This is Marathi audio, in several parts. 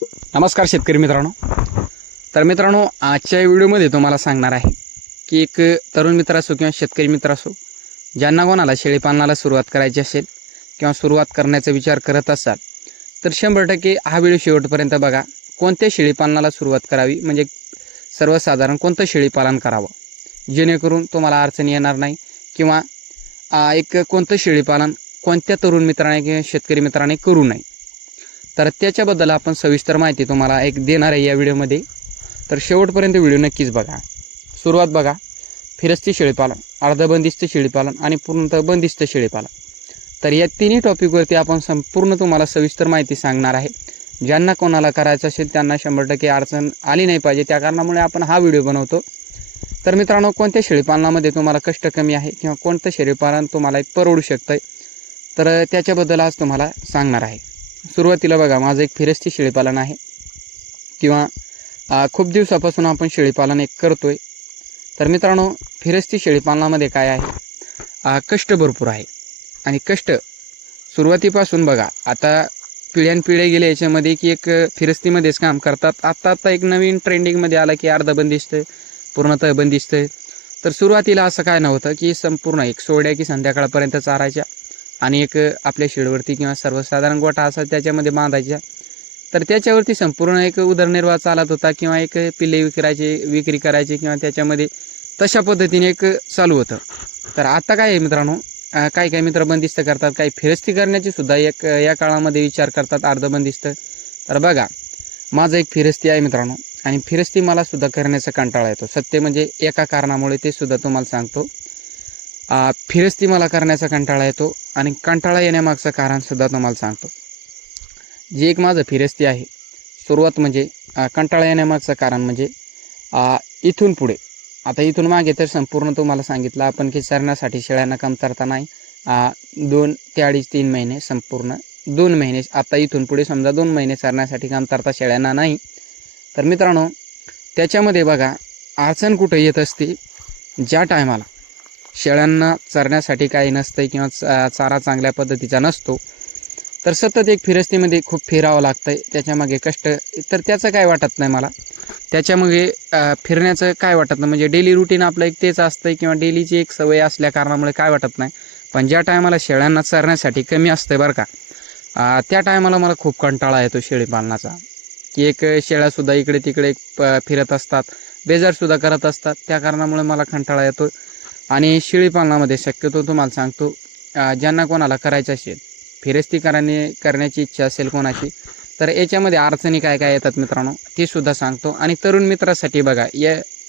नमस्कार शेतकरी मित्रांनो. तर मित्रांनो, आजच्या व्हिडिओमध्ये तुम्हाला सांगणार आहे की एक तरुण मित्र असो किंवा शेतकरी मित्र असो, ज्यांना कोणाला शेळीपालनाला सुरुवात करायची असेल किंवा सुरुवात करण्याचा विचार करत असाल तर 100% हा व्हिडिओ शेवटपर्यंत बघा. कोणत्या शेळीपालनाला सुरुवात करावी, म्हणजे सर्वसाधारण कोणतं शेळीपालन करावं जेणेकरून तुम्हाला अडचणी येणार नाही, किंवा एक कोणतं शेळीपालन कोणत्या तरुण मित्राने किंवा शेतकरी मित्राने करू नये, तर त्याच्याबद्दल आपण सविस्तर माहिती तुम्हाला एक देणार आहे या व्हिडिओमध्ये. तर शेवटपर्यंत व्हिडिओ नक्कीच बघा. सुरुवात बघा, फिरस्ती शेळीपालन, अर्धबंदिस्त शेळीपालन आणि पूर्णतः बंदिस्त शेळीपालन. तर या तिन्ही टॉपिकवरती आपण संपूर्ण तुम्हाला सविस्तर माहिती सांगणार आहे. ज्यांना कोणाला करायचं असेल त्यांना 100% अडचण आली नाही पाहिजे, त्या कारणामुळे आपण हा व्हिडिओ बनवतो. तर मित्रांनो, कोणत्या शेळीपालनामध्ये तुम्हाला कष्ट कमी आहे किंवा कोणतं शेळीपालन तुम्हाला एक परवडू शकतं, तर त्याच्याबद्दल आज तुम्हाला सांगणार आहे. सुरुवातीला बघा, माझं एक फिरस्ती शेळीपालन आहे किंवा खूप दिवसापासून आपण शेळीपालन एक करतोय. तर मित्रांनो, फिरस्ती शेळीपालनामध्ये काय आहे, कष्ट भरपूर आहे. आणि कष्ट सुरुवातीपासून बघा, आता पिढ्यानपिढ्या गेले याच्यामध्ये की एक फिरस्तीमध्येच काम करतात. आता एक नवीन ट्रेंडिंगमध्ये आला की अर्धबंदिस्त, पूर्णतः बंदिस्त. तर सुरुवातीला असं काय नव्हतं की संपूर्ण एक सोड्या की संध्याकाळपर्यंत चारायच्या आणि एक आपल्या शेडवरती किंवा सर्वसाधारण गोठा असा त्याच्यामध्ये बांधायच्या. तर त्याच्यावरती संपूर्ण एक उदरनिर्वाह चालत होता, किंवा एक पिल्ले विक्री करायचे किंवा त्याच्यामध्ये तशा पद्धतीने एक चालू होतं. तर आता काय आहे मित्रांनो, काही मित्र बंदिस्त करतात, काही फिरस्ती करण्याची सुद्धा एक या काळामध्ये विचार करतात, अर्धबंदिस्त. तर बघा, माझं एक फिरस्ती आहे मित्रांनो, आणि फिरस्ती मला सुद्धा करण्याचा कंटाळा येतो. सत्य म्हणजे एका कारणामुळे ते सुद्धा तुम्हाला सांगतो. फिरस्ती मला करण्याचा कंटाळा येतो, आणि कंटाळा येण्यामागचं कारणसुद्धा तुम्हाला सांगतो. जे एक माझं फिरस्ती आहे, सुरुवात म्हणजे कंटाळा येण्यामागचं कारण म्हणजे इथून पुढे, आता इथून मागे तर संपूर्ण तुम्हाला सांगितलं आपण की चरण्यासाठी शेळ्यांना कमतरता नाही. 2 ते 3 महिने, संपूर्ण 2 महिने, आता इथून पुढे समजा 2 महिने चरण्यासाठी कमतरता शेळ्यांना नाही. तर मित्रांनो, त्याच्यामध्ये बघा अडचण कुठं येत असते, ज्या टायमाला शेळ्यांना चरण्यासाठी काही नसतं किंवा चारा चांगल्या पद्धतीचा नसतो, तर सतत एक फिरस्तीमध्ये खूप फिरावं लागतं. त्याच्यामागे कष्ट, तर त्याचं काय वाटत नाही मला, त्याच्यामागे फिरण्याचं काय वाटत नाही, म्हणजे डेली रुटीन आपलं एक तेच असतं किंवा डेलीची एक सवय असल्या कारणामुळे काय वाटत नाही. पण ज्या टायमाला शेळ्यांना चरण्यासाठी कमी असतं बरं का, त्या टायमाला मला खूप कंटाळा येतो शेळीपालनाचा, की एक शेळ्यासुद्धा इकडे तिकडे फिरत असतात, बेजारसुद्धा करत असतात. त्या कारणामुळे मला कंटाळा येतो. आणि शेळीपालनामध्ये शक्यतो तुम्हाला सांगतो, ज्यांना कोणाला करायचं असेल, फिरस्ती करण्याची इच्छा असेल कोणाची, तर याच्यामध्ये अडचणी काय काय येतात मित्रांनो, ते सुद्धा सांगतो. आणि तरुण मित्रासाठी बघा,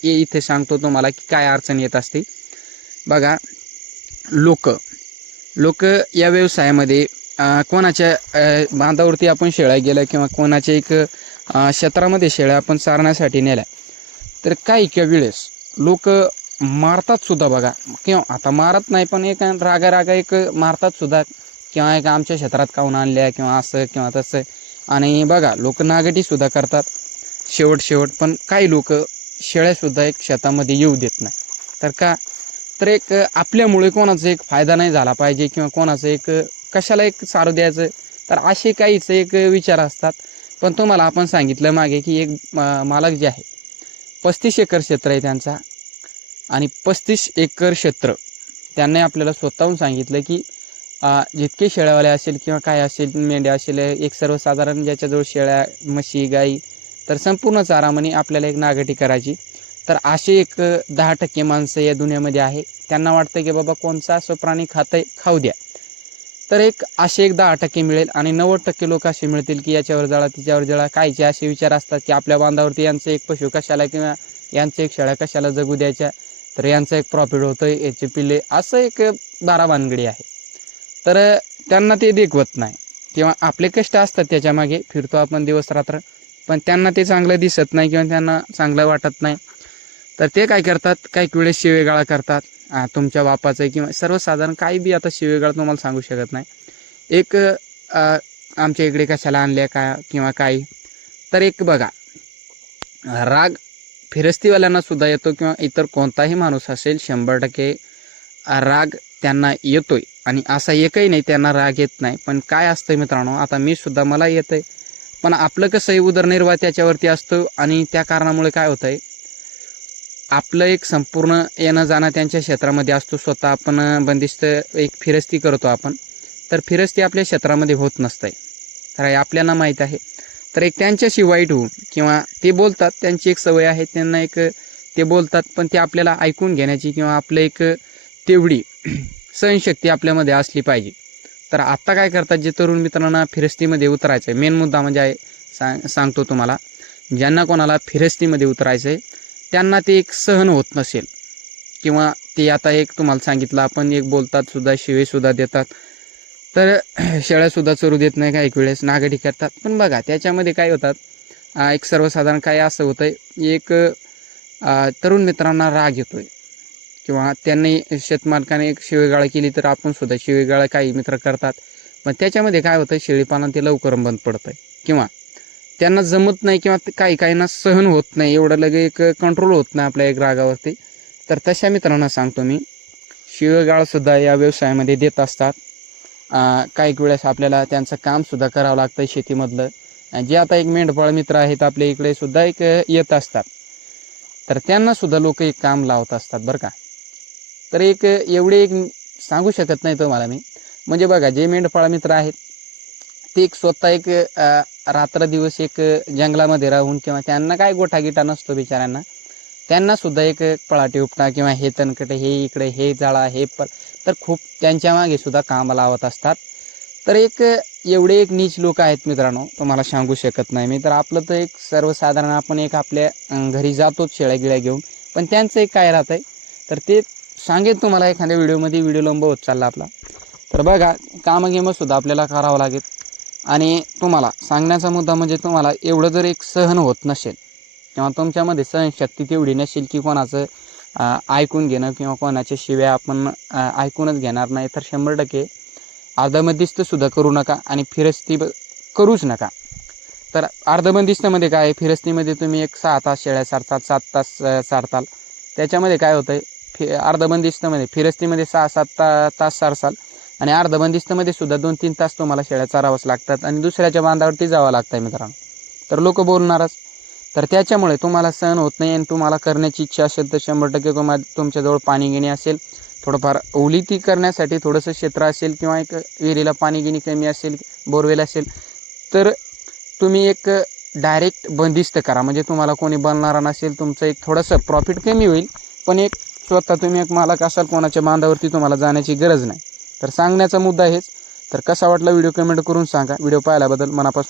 इथे सांगतो तुम्हाला की काय अडचणी येत असते. बघा, लोक या व्यवसायामध्ये कोणाच्या बांधावरती आपण शेळ्या गेल्या किंवा कोणाच्या एक क्षेत्रामध्ये शेळ्या आपण चारण्यासाठी नेल्या, तर काही वेळेस लोक मारतात सुद्धा बघा, किंवा आता मारत नाही पण एक रागा एक मारतात सुद्धा, किंवा एक आमच्या क्षेत्रात काऊन आणल्या किंवा असं किंवा तसं. आणि बघा, लोक नागटी सुद्धा करतात शेवट. पण काही लोक शेळ्यासुद्धा एक शेतामध्ये येऊ देत नाही. तर का, तर एक आपल्यामुळे कोणाचा एक फायदा नाही झाला पाहिजे किंवा कोणाचं एक कशाला एक सारू द्यायचं, तर असे काहीच एक विचार असतात. पण तुम्हाला आपण सांगितलं मागे की एक मालक जे आहे, 35 एकर क्षेत्र आहे त्यांचा, आणि 35 एकर क्षेत्र त्यांनी आपल्याला स्वतःहून सांगितलं की जितके शेळ्यावाले असेल किंवा काय असेल, मेंढ्या असेल, एक सर्वसाधारण ज्याच्याजवळ शेळ्या, म्हशी, गाई, तर संपूर्ण चारामणी आपल्याला एक नागटी करायची. तर असे एक 10% माणसं या दुनियामध्ये आहे. त्यांना वाटतं की बाबा कोणचा असं प्राणी खातंय, खाऊ द्या. तर एक असे एक 10% मिळेल, आणि 90% लोक असे मिळतील की याच्यावर जळा तिच्यावर जळा. कायचे असे विचार असतात की आपल्या बांधावरती यांचं एक पशु कशाला किंवा यांचं एक शेळ्या कशाला जगू द्यायच्या, तर यांचं एक प्रॉफिट होतंय, याचे पिल्ले, असं एक बाराभानगडी आहे. तर त्यांना ते देखवत नाही, किंवा आपले कष्ट असतात त्याच्यामागे, फिरतो आपण दिवस रात्र, पण त्यांना ते चांगलं दिसत नाही किंवा त्यांना चांगलं वाटत नाही. तर ते काय करतात, काही वेळेस शिवेगाळा करतात, तुमच्या बापाचं किंवा सर्वसाधारण काही बी. आता शिवेगाळा तुम्हाला सांगू शकत नाही, एक आमच्या इकडे कशाला आणल्या का किंवा काही. तर एक बघा, राग फिरस्तीवाल्यांना सुद्धा येतो, किंवा इतर कोणताही माणूस असेल 100% राग त्यांना येतोय. आणि असा एकही नाही त्यांना राग येत नाही. पण काय असतं मित्रांनो, आता मी सुद्धा, मला येतंय, पण आपलं कसं आहे उदरनिर्वाह त्याच्यावरती असतो आणि त्या कारणामुळे काय होतं आहे, आपलं एक संपूर्ण येणं जाणं त्यांच्या क्षेत्रामध्ये असतो. स्वतः आपण बंदिस्त एक फिरस्ती करतो आपण, तर फिरस्ती आपल्या क्षेत्रामध्ये होत नसते, तर हे आपल्याला माहीत आहे. तर एक त्यांच्याशी वाईट होऊन किंवा ते बोलतात, त्यांची एक सवय आहे, त्यांना एक ते बोलतात, पण ते आपल्याला ऐकून घेण्याची किंवा आपलं एक तेवढी सहनशक्ती आपल्यामध्ये असली पाहिजे. तर आत्ता काय करतात जे तरुण मित्रांना फिरस्तीमध्ये उतरायचं आहे, मेन मुद्दा म्हणजे आहे सांगतो तुम्हाला, ज्यांना कोणाला फिरस्तीमध्ये उतरायचं आहे त्यांना ते एक सहन होत नसेल किंवा ते आता एक तुम्हाला सांगितलं आपण एक बोलतात सुद्धा, शिवेसुद्धा देतात, तर शेळ्यासुद्धा चरू देत नाही, काही वेळेस नागडी करतात. पण बघा त्याच्यामध्ये काय होतात, एक सर्वसाधारण काय असं होतं आहे, एक तरुण मित्रांना राग येतोय किंवा त्यांनी शेतमालकाने एक शिवेगाळ केली तर आपण सुद्धा शिवेगाळ काही मित्र करतात, पण त्याच्यामध्ये काय होतं, शेळीपालन ते लवकर बंद पडतंय किंवा त्यांना जमत नाही किंवा काही काहींना सहन होत नाही, एवढं लगे एक कंट्रोल होत नाही आपल्या एक रागावरती. तर तशा मित्रांना सांगतो मी, शिवेगाळसुद्धा या व्यवसायामध्ये देत असतात. काही वेळेस आपल्याला त्यांचं कामसुद्धा करावं लागतं शेतीमधलं. जे आता एक मेंढपाळ मित्र आहेत आपल्या इकडे सुद्धा एक येत असतात, तर त्यांनासुद्धा लोक एक काम लावत असतात बरं का. तर एक एवढे एक सांगू शकत नाही तुम्हाला मी, म्हणजे बघा जे मेंढपाळ मित्र आहेत ते एक स्वतः एक रात्र दिवस एक जंगलामध्ये राहून किंवा त्यांना काय गोठागिटा नसतो बिचाऱ्यांना, त्यांना सुद्धा एक पळाटी उपटा किंवा हे तणकटे, हे इकडे, हे जाळा, हे तर खूप त्यांच्या मागे सुद्धा काम लावत असतात. तर एक एवढे एक नीच लोक आहेत मित्रांनो, तुम्हाला सांगू शकत नाही मी. तर आपलं तर एक सर्वसाधारण आपण एक आपल्या घरी जातोच शेळ्या गिळ्या घेऊन, पण त्यांचं एक काय राहतं आहे, तर ते सांगेन तुम्हाला एखाद्या व्हिडिओमध्ये, व्हिडिओ लंब होत चालला आपला. तर बघा कामगेमसुद्धा आपल्याला करावं लागेल. आणि तुम्हाला सांगण्याचा मुद्दा म्हणजे तुम्हाला एवढं जर एक सहन होत नसेल किंवा तुमच्यामध्ये सहनशक्ती तेवढी नसेल की कोणाचं ऐकून घेणं किंवा कोणाच्या शिव्या आपण ऐकूनच घेणार नाही, तर 100% अर्धबंदिस्तसुद्धा करू नका आणि फिरस्ती करूच नका. तर अर्धबंदिस्तमध्ये काय आहे, फिरस्तीमध्ये तुम्ही एक 6 तास शेळ्या सारताल, 7 तास सारताल. त्याच्यामध्ये काय होतं आहे, अर्धबंदिस्तमध्ये फिरस्तीमध्ये 6-7 तास सारसाल आणि अर्धबंदिस्तमध्ये सुद्धा 2-3 तास तुम्हाला शेळ्या चारावंच लागतात आणि दुसऱ्याच्या बांधावरती जावं लागतं आहे मित्रांनो. तर लोक बोलणारच, तर त्याच्यामुळे तुम्हाला सहन होत नाही आणि तुम्हाला करण्याची इच्छा असेल तर 100% तुमच्याजवळ पाणी घेणे असेल, थोडंफार ओलिती करण्यासाठी थोडंसं क्षेत्र असेल किंवा एक विहिरीला पाणी घेणे कमी असेल, बोरवेल असेल, तर तुम्ही एक डायरेक्ट बंदिस्त करा. म्हणजे तुम्हाला कोणी बनणारा नसेल, तुमचं एक थोडंसं प्रॉफिट कमी होईल, पण एक स्वतः तुम्ही एक मालक असाल, कोणाच्या बांधावरती तुम्हाला जाण्याची गरज नाही. तर सांगण्याचा मुद्दा हेच. तर कसा वाटला व्हिडिओ कमेंट करून सांगा. व्हिडिओ पाहिल्याबद्दल मनापासून